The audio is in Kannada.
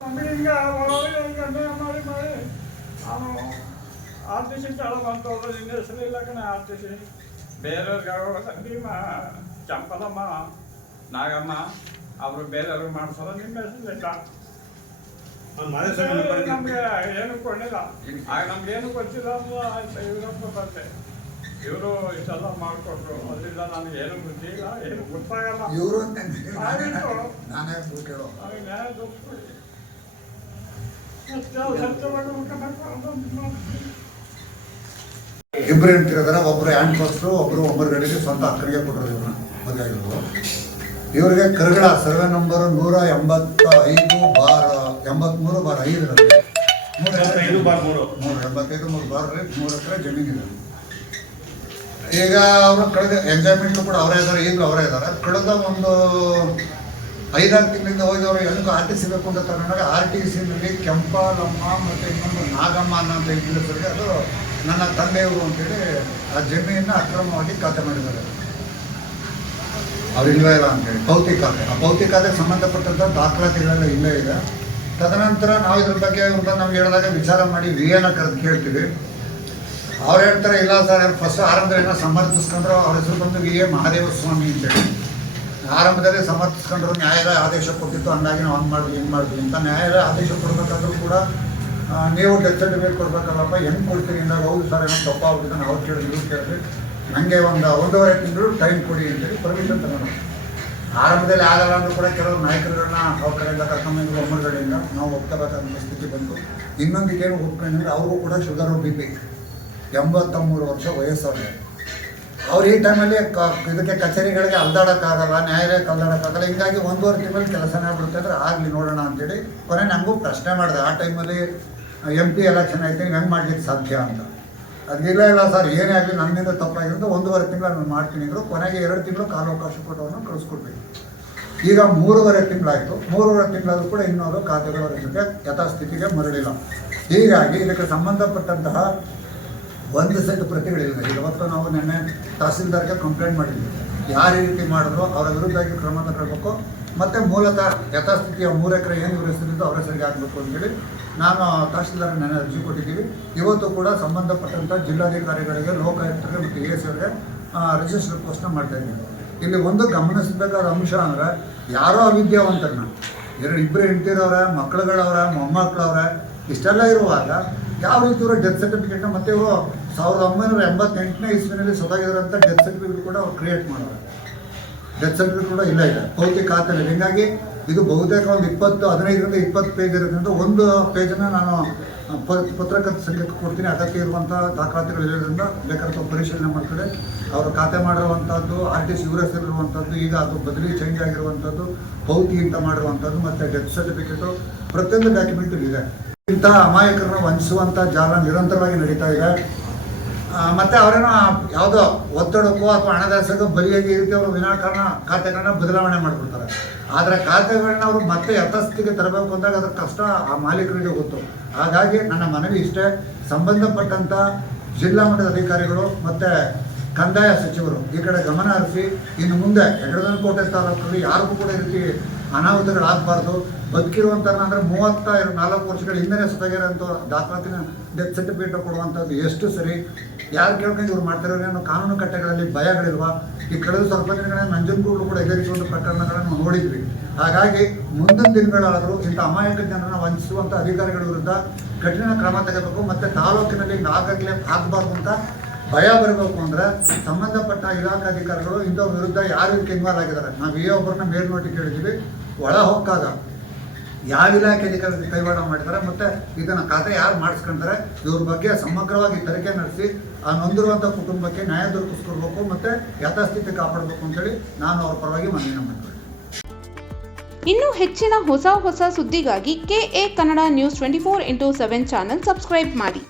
ಹಿಂಗೆ ಮಾಡಿ ಮಾಡಿ. ನಾನು ಆರ್ ಟಿ ಸಿ ಕೆಳ ಬಂತವ್ರು ನಿನ್ನ ಹೆಸರು ಇಲ್ಲ ಕಣ ಆರ್ ಟಿ ಸಿ ಬೇರೆಯವ್ರಿಗೆ ಸಂಗೀಮ ಚಂಪಲಮ್ಮ ನಾಗಮ್ಮ ಅವರು ಬೇರೆಯವ್ರಿಗೆ ಮಾಡಿಸೋದು ನಿಮ್ಮ ಹೆಸರು ಇಲ್ಲ ಅವ್ನು. ನಮಗೆ ಏನು ಕೊಡಲಿಲ್ಲ. ಆಗ ನಮ್ಗೆ ಏನು ಗೊತ್ತಿಲ್ಲ ಅಂತ ಇವರಪ್ಪ ಬಂದೆ ಇವರು ಇಷ್ಟೆಲ್ಲ ಮಾಡಿಕೊಟ್ರು. ಅದರಿಂದ ನನಗೆ ಏನು ಬುದ್ಧಿ ಇಲ್ಲ ಏನು ಗೊತ್ತಾಗಲ್ಲ ಇವರು ನ್ಯಾಯ ದೊರಕ್ಬಿಡಿ. ಸತ್ಯ ಸತ್ಯವಾಗಿ ಹುಡ್ಕಬೇಕು ಅಂತ ಮಾಡ್ತೀನಿ. ಇಬ್ಬರು ಹೆಂಡ್ತಿರೋದಾರ ಒಬ್ರು ಹ್ಯಾಂಡ್ ಪಾಸ್ಟ್ರು ಒಬ್ರು ಒಂಬರು ಗಡಿಗೆ ಸ್ವಂತ ಅಕ್ಕರಿಗೆ ಕೊಟ್ಟರು ಇವ್ರನ್ನ ಮದುವೆ ಆಗಿರೋದು. ಇವರಿಗೆ ಕರ್ಗಡ ಸರ್ವೆ ನಂಬರ್ ನೂರ ಎಂಬತ್ತ ಐದು ಬಾರ ಎಂಬತ್ಮೂರು ಬಾರ್ ಐದರಲ್ಲಿ ಐದು ಬಾರ್ ಮೂರು. ಎಂಬತ್ತೈದು ಮೂರು ಬಾರ್ ಮೂರು ಎಕರೆ ಜಮೀನಿದೆ. ಈಗ ಅವರು ಕಳೆದ ಎಂಜಾಯ್ಮೆಂಟ್ ಕೂಡ ಅವರೇ ಇದ್ದಾರೆ ಈಗಲೂ ಅವರೇ ಇದ್ದಾರೆ. ಕಳೆದ ಒಂದು ಐದಾರು ತಿಂಗಳಿಂದ ಹೋಗಿದವರು ಎಲ್ಲಕ್ಕೂ ಆರ್ ಟಿ ಸಿ ಬೇಕು ಅಂತ ತಗೊಂಡಾಗ ಆರ್ ಟಿ ಸಿನಲ್ಲಿ ಕೆಂಪಾಲಮ್ಮ ಮತ್ತು ಇನ್ನೊಂದು ನಾಗಮ್ಮ ಅನ್ನೋಂಥ ಇಬ್ಬರಿಗೆ ಅದು ನನ್ನ ತಂದೆಯವರು ಅಂತೇಳಿ ಆ ಜಮೀನನ್ನು ಅಕ್ರಮವಾಗಿ ಖಾತೆ ಮಾಡಿದ್ದಾರೆ. ಅವ್ರು ಇಲ್ವೇ ಇಲ್ಲ ಅಂತೇಳಿ ಭೌತಿಕ ಖಾತೆ. ಆ ಭೌತಿಕ ಖಾತೆಗೆ ಸಂಬಂಧಪಟ್ಟಂಥ ದಾಖಲಾತಿಗಳೆಲ್ಲ ಇಲ್ಲೇ ಇದೆ. ತದನಂತರ ನಾವು ಇದ್ರ ಬಗ್ಗೆ ಅಂತ ನಮ್ಗೆ ಹೇಳಿದಾಗ ವಿಚಾರ ಮಾಡಿ ವಿ ಎನ ಕರೆದು ಕೇಳ್ತೀವಿ. ಅವ್ರು ಹೇಳ್ತಾರೆ, ಇಲ್ಲ ಸರ್, ಫಸ್ಟ್ ಆರಂಭ ಏನೋ ಸಮರ್ಥಿಸ್ಕೊಂಡ್ರು, ಅವ್ರ ಹೆಸರು ಬಂದು ವಿ ಎ ಮಹಾದೇವ ಸ್ವಾಮಿ ಅಂತೇಳಿ. ಆರಂಭದಲ್ಲಿ ಸಮರ್ಥಿಸ್ಕೊಂಡ್ರು, ನ್ಯಾಯಾಲಯ ಆದೇಶ ಕೊಟ್ಟಿತ್ತು, ಹಂಗಾಗಿ ನಾವು ಹಂಗೆ ಮಾಡಿದ್ವಿ, ಹಿಂಗೆ ಮಾಡಿದ್ವಿ ಅಂತ ನ್ಯಾಯಾಲಯ ಆದೇಶ ಕೊಡಬೇಕಾದ್ರೂ ಕೂಡ ನೀವು ಡೆತ್ ಸರ್ಟಿಫಿಕೇಟ್ ಕೊಡ್ಬೇಕಲ್ಲಪ್ಪ, ಹೆಂಗೆ ಕೊಡ್ತೀರಿ? ಅಂದಾಗ ಹೌದು ಸರ್, ಏನೋ ತಪ್ಪಾಗ್ಬಿಟ್ಟಿದೆ ನಾವು ಕೇಳಿದ್ವಿ ನೀವು ಕೇಳಿದ್ರಿ ನನಗೆ ಒಂದು ಒಂದೂವರೆ ತಿಂಗಳು ಟೈಮ್ ಕೊಡಿ ಅಂತೇಳಿ ಪರ್ಮಿಷನ್ ತಗೊಂಡು. ಆರಂಭದಲ್ಲಿ ಆಗಲ್ಲ ಅಂದರೂ ಕೂಡ ಕೆಲವು ನಾಯಕರುಗಳನ್ನ ಅವ್ರ ಕಡೆಯಿಂದ ಕರ್ಕೊಂಬಂದು ಒಮ್ಮರುಗಳಿಂದ ನಾವು ಒಪ್ಕೋಬೇಕಾದ ಸ್ಥಿತಿ ಬಂತು. ಇನ್ನೊಂದು ಏನು ಒಪ್ಕೊಂಡ್ರೆ ಅವ್ರಿಗೂ ಕೂಡ ಶುಗರ್ ಬಿ ಪಿ ಎಂಬತ್ತ ಮೂರು ವರ್ಷ ವಯಸ್ಸವ್ರಿಗೆ ಅವ್ರು ಈ ಟೈಮಲ್ಲಿ ಕ ಇದಕ್ಕೆ ಕಚೇರಿಗಳಿಗೆ ಅಲ್ದಾಡೋಕ್ಕಾಗಲ್ಲ, ನ್ಯಾಯಾಲಯಕ್ಕೆ ಅಲ್ದಾಡೋಕ್ಕಾಗಲ್ಲ. ಹಿಂಗಾಗಿ ಒಂದೂವರೆ ತಿಂಗಳಲ್ಲಿ ಕೆಲಸನೇ ಆಗ್ಬಿಡುತ್ತೆ ಅಂದ್ರೆ ಆಗಲಿ ನೋಡೋಣ ಅಂತೇಳಿ ಕೊನೆ ನನಗೂ ಪ್ರಶ್ನೆ ಮಾಡಿದೆ. ಆ ಟೈಮಲ್ಲಿ ಎಂ ಪಿ ಎಲೆಕ್ಷನ್ ಐತೆ ಹೆಂಗೆ ಮಾಡ್ಲಿಕ್ಕೆ ಸಾಧ್ಯ ಅಂತ. ಅದಿಲ್ಲ ಇಲ್ಲ ಸರ್, ಏನೇ ಆಗಲಿ ನನ್ನಿಂದ ತಪ್ಪಾಗಿರೋದು ಒಂದೂವರೆ ತಿಂಗಳು ನಾನು ಮಾಡ್ತೀನಿ ಅಂದರು, ಕೊನೆಗೆ ಎರಡು ತಿಂಗಳು ಕಾಲಾವಕಾಶ ಕೊಟ್ಟವನ್ನು ಕಳಿಸ್ಕೊಡ್ಬೇಕು. ಈಗ ಮೂರುವರೆ ತಿಂಗಳಾಯಿತು. ಮೂರುವರೆ ತಿಂಗಳಾದರೂ ಕೂಡ ಇನ್ನೂ ಖಾತೆಗಳ ಜೊತೆ ಯಥಾಸ್ಥಿತಿಗೆ ಮರಳಿಲ್ಲ. ಹೀಗಾಗಿ ಇದಕ್ಕೆ ಸಂಬಂಧಪಟ್ಟಂತಹ ಒಂದು ಸೆಟ್ ಪ್ರತಿಗಳಿಲ್ಲ ಇವತ್ತು ನಾವು ನಿನ್ನೆ ತಹಸೀಲ್ದಾರ್ಗೆ ಕಂಪ್ಲೇಂಟ್ ಮಾಡಿದ್ವಿ. ಯಾರು ರೀತಿ ಮಾಡಿದ್ರು, ಅವರ ವಿರುದ್ಧವಾಗಿ ಕ್ರಮ ತಗೊಳ್ಬೇಕು, ಮತ್ತು ಮೂಲತಃ ಯಥಾಸ್ಥಿತಿಯ ಮೂರು ಎಕರೆ ಏನು ಗುರುತಿಸಿದ್ದು ಅವರ ಹೆಸರಿಗೆ ಆಗಬೇಕು ಅಂತೇಳಿ ನಾನು ತಹಸೀಲ್ದಾರ್ ನೆನೆ ಅರ್ಜಿ ಕೊಟ್ಟಿದ್ದೀವಿ. ಇವತ್ತು ಕೂಡ ಸಂಬಂಧಪಟ್ಟಂಥ ಜಿಲ್ಲಾಧಿಕಾರಿಗಳಿಗೆ, ಲೋಕಾಯುಕ್ತರಿಗೆ ಮತ್ತು ಎ ಎಸ್ ಅವರಿಗೆ ರಿಜಿಸ್ಟರ್ ಪೋಸ್ಟ್ನ ಮಾಡ್ತಾ ಇದ್ದೀನಿ. ಇಲ್ಲಿ ಒಂದು ಗಮನಿಸಬೇಕಾದ ಅಂಶ ಅಂದರೆ, ಯಾರೋ ಅವಿದ್ಯಾವಂತರನ್ನ ಎರಡು ಇಬ್ಬರು ಹೆಂಡ್ತಿರವ್ರೆ ಮಕ್ಕಳುಗಳವ್ರ ಮೊಮ್ಮಕ್ಕಳವ್ರ, ಇಷ್ಟೆಲ್ಲ ಇರುವಾಗ ಯಾವ ರೀತಿ ಇವರು ಡೆತ್ ಸರ್ಟಿಫಿಕೇಟ್ನ ಮತ್ತೆ ಇವರು ಸಾವಿರದ ಒಂಬೈನೂರ ಎಂಬತ್ತೆಂಟನೇ ಇಸ್ವಿನಲ್ಲಿ ಸೊದಾಗಿರೋಂಥ ಡೆತ್ ಸರ್ಟಿಫಿಕೇಟ್ ಕೂಡ ಅವ್ರು ಕ್ರಿಯೇಟ್ ಮಾಡೋರು. ಡೆತ್ ಸರ್ಟಿಫಿಕೇಟ್ ಕೂಡ ಇಲ್ಲ ಇಲ್ಲ ಪೌತಿ ಖಾತೆಯಲ್ಲಿ. ಹೀಗಾಗಿ ಇದು ಬಹುತೇಕ ಒಂದು ಇಪ್ಪತ್ತು, ಹದಿನೈದರಿಂದ ಇಪ್ಪತ್ತು ಪೇಜ್ ಇರೋದ್ರಿಂದ ಒಂದು ಪೇಜನ್ನು ನಾನು ಪತ್ರಕರ್ತ ಸಂಘಕ್ಕೆ ಕೊಡ್ತೀನಿ. ಅಗತ್ಯ ಇರುವಂಥ ದಾಖಲಾತಿಗಳು ಇರೋದ್ರಿಂದ ಬೇಕಾದಂಥ ಪರಿಶೀಲನೆ ಮಾಡ್ತಾರೆ. ಅವರು ಖಾತೆ ಮಾಡಿರುವಂಥದ್ದು ಆರ್ ಟಿ ಸಿ ಯೂರಸ್ ಇರುವಂಥದ್ದು ಈಗ ಅದು ಬದಲಿ ಚೇಂಜ್ ಆಗಿರುವಂಥದ್ದು ಅಂತ ಮಾಡಿರುವಂಥದ್ದು ಮತ್ತು ಡೆತ್ ಸರ್ಟಿಫಿಕೇಟು ಪ್ರತಿಯೊಂದು ಡಾಕ್ಯುಮೆಂಟು ಇದೆ. ಇಂತಹ ಅಮಾಯಕರನ್ನು ವಂಚಿಸುವಂಥ ಜಾಲ ನಿರಂತರವಾಗಿ ನಡೀತಾ ಇದೆ. ಮತ್ತೆ ಅವರೇನೋ ಯಾವುದೋ ಒತ್ತಡಕ್ಕೋ ಅಥವಾ ಹಣದಾಸಕ್ಕೋ ಬಲಿಯಾಗಿ ಈ ರೀತಿ ಅವರು ವಿನಾಕಾರಣ ಖಾತೆಗಳನ್ನ ಬದಲಾವಣೆ ಮಾಡಿಬಿಡ್ತಾರೆ. ಆದರೆ ಖಾತೆಗಳನ್ನ ಅವರು ಮತ್ತೆ ಯಥಸ್ಥಿತಿಗೆ ತರಬೇಕು ಅಂದಾಗ ಅದ್ರ ಕಷ್ಟ ಆ ಮಾಲೀಕರಿಗೆ ಗೊತ್ತು. ಹಾಗಾಗಿ ನನ್ನ ಮನವಿ ಇಷ್ಟೇ. ಸಂಬಂಧಪಟ್ಟಂಥ ಜಿಲ್ಲಾ ಮಟ್ಟದ ಅಧಿಕಾರಿಗಳು ಮತ್ತು ಕಂದಾಯ ಸಚಿವರು ಈ ಕಡೆ ಗಮನ ಹರಿಸಿ, ಇನ್ನು ಮುಂದೆ ಕೋಟೆ ತಾಲೂಕಲ್ಲಿ ಯಾರಿಗೂ ಕೂಡ ಈ ರೀತಿ ಅನಾಹುತಗಳಾಗಬಾರ್ದು ಬದುಕಿರುವಂಥ ಅಂದರೆ ಮೂವತ್ತ ಎರಡು, ನಾಲ್ಕು ವರ್ಷಗಳ ಹಿಂದೆ ಸೊದಗಿರೋಂಥ ದಾಖಲಾತಿನ ಡೆತ್ ಸರ್ಟಿಫಿಕೇಟ್ ಕೊಡುವಂಥದ್ದು ಎಷ್ಟು ಸರಿ? ಯಾರು ಕೇಳ್ಕೊಂಡು ಇವ್ರು ಮಾಡ್ತಿರೋರು ಏನೋ ಕಾನೂನು ಕಟ್ಟೆಗಳಲ್ಲಿ ಭಯಗಳಿಲ್ವಾ? ಈ ಕಳೆದ ಸ್ವಲ್ಪ ದಿನಗಳ ನಂಜನಗೂಡು ಕೂಡ ಎದುರಿಸುವಂಥ ಪ್ರಕರಣಗಳನ್ನು ನೋಡಿದ್ವಿ. ಹಾಗಾಗಿ ಮುಂದಿನ ದಿನಗಳಾದರೂ ಇಂಥ ಅಮಾಯಕ ಜನರನ್ನು ವಂಚಿಸುವಂಥ ಅಧಿಕಾರಿಗಳ ವಿರುದ್ಧ ಕಠಿಣ ಕ್ರಮ ತೆಗೆಬೇಕು ಮತ್ತು ತಾಲೂಕಿನಲ್ಲಿ ಆಗಾಗಲೇ ಆಗಬಾರ್ದು ಅಂತ ಭಯ ಬರಬೇಕು ಅಂದ್ರೆ ಸಂಬಂಧಪಟ್ಟ ಇಲಾಖಾಧಿಕಾರಿಗಳು ಇಂಥವ್ರ ವಿರುದ್ಧ ಯಾರು ಇದಕ್ಕೆ ಇನ್ವಾಲ್ವ್ ಆಗಿದ್ದಾರೆ? ನಾವು ಈ ಒಬ್ಬರನ್ನ ಮೇಲ್ನೋಟಿ ಕೇಳಿದ್ದೀವಿ, ಒಳ ಹೊಕ್ಕಾಗ ಯಾವ ಇಲಾಖೆ ಅಧಿಕಾರಿ ಕೈವಾಡ ಮಾಡಿದ್ದಾರೆ ಮತ್ತೆ ಇದನ್ನ ಖಾತೆ ಯಾರು ಮಾಡಿಸ್ಕೊಂತಾರೆ ಇವ್ರ ಬಗ್ಗೆ ಸಮಗ್ರವಾಗಿ ತನಿಖೆ ನಡೆಸಿ ಆ ನೊಂದಿರುವಂಥ ಕುಟುಂಬಕ್ಕೆ ನ್ಯಾಯ ದೊರಕಿಸ್ಕೊಡ್ಬೇಕು ಮತ್ತೆ ಯಥಾಸ್ಥಿತಿ ಕಾಪಾಡಬೇಕು ಅಂತೇಳಿ ನಾನು ಅವ್ರ ಪರವಾಗಿ ಮನವಿ ಮಾಡ್ತೀನಿ. ಇನ್ನು ಹೆಚ್ಚಿನ ಹೊಸ ಹೊಸ ಸುದ್ದಿಗಾಗಿ K A Kannada news twenty four into seven channel subscribe ಮಾಡಿ.